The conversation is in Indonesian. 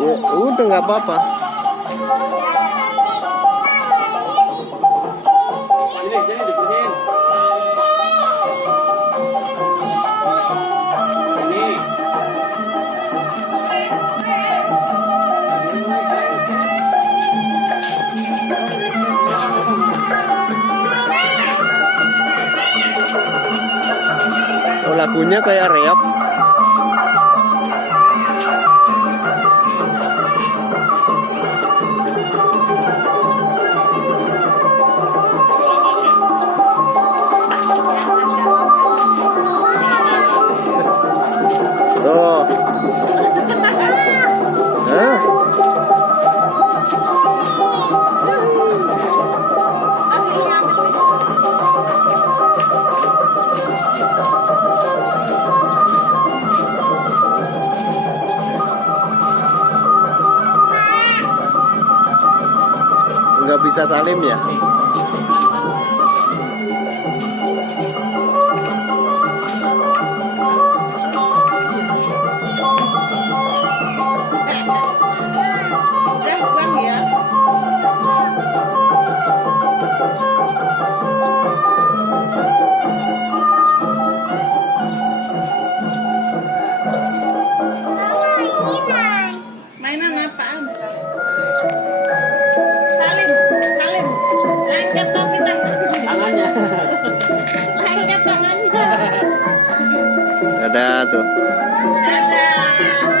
Ya, udah nggak apa-apa. Sini dibersihin. Ini. Oh, lagunya kayak reok. Oh. Hah? Nggak bisa salim ya? Buang ya. Mainan apaan? Salim, salim. Angkat tapi Tangannya. Angkat tangannya. Ada tuh. Dadah.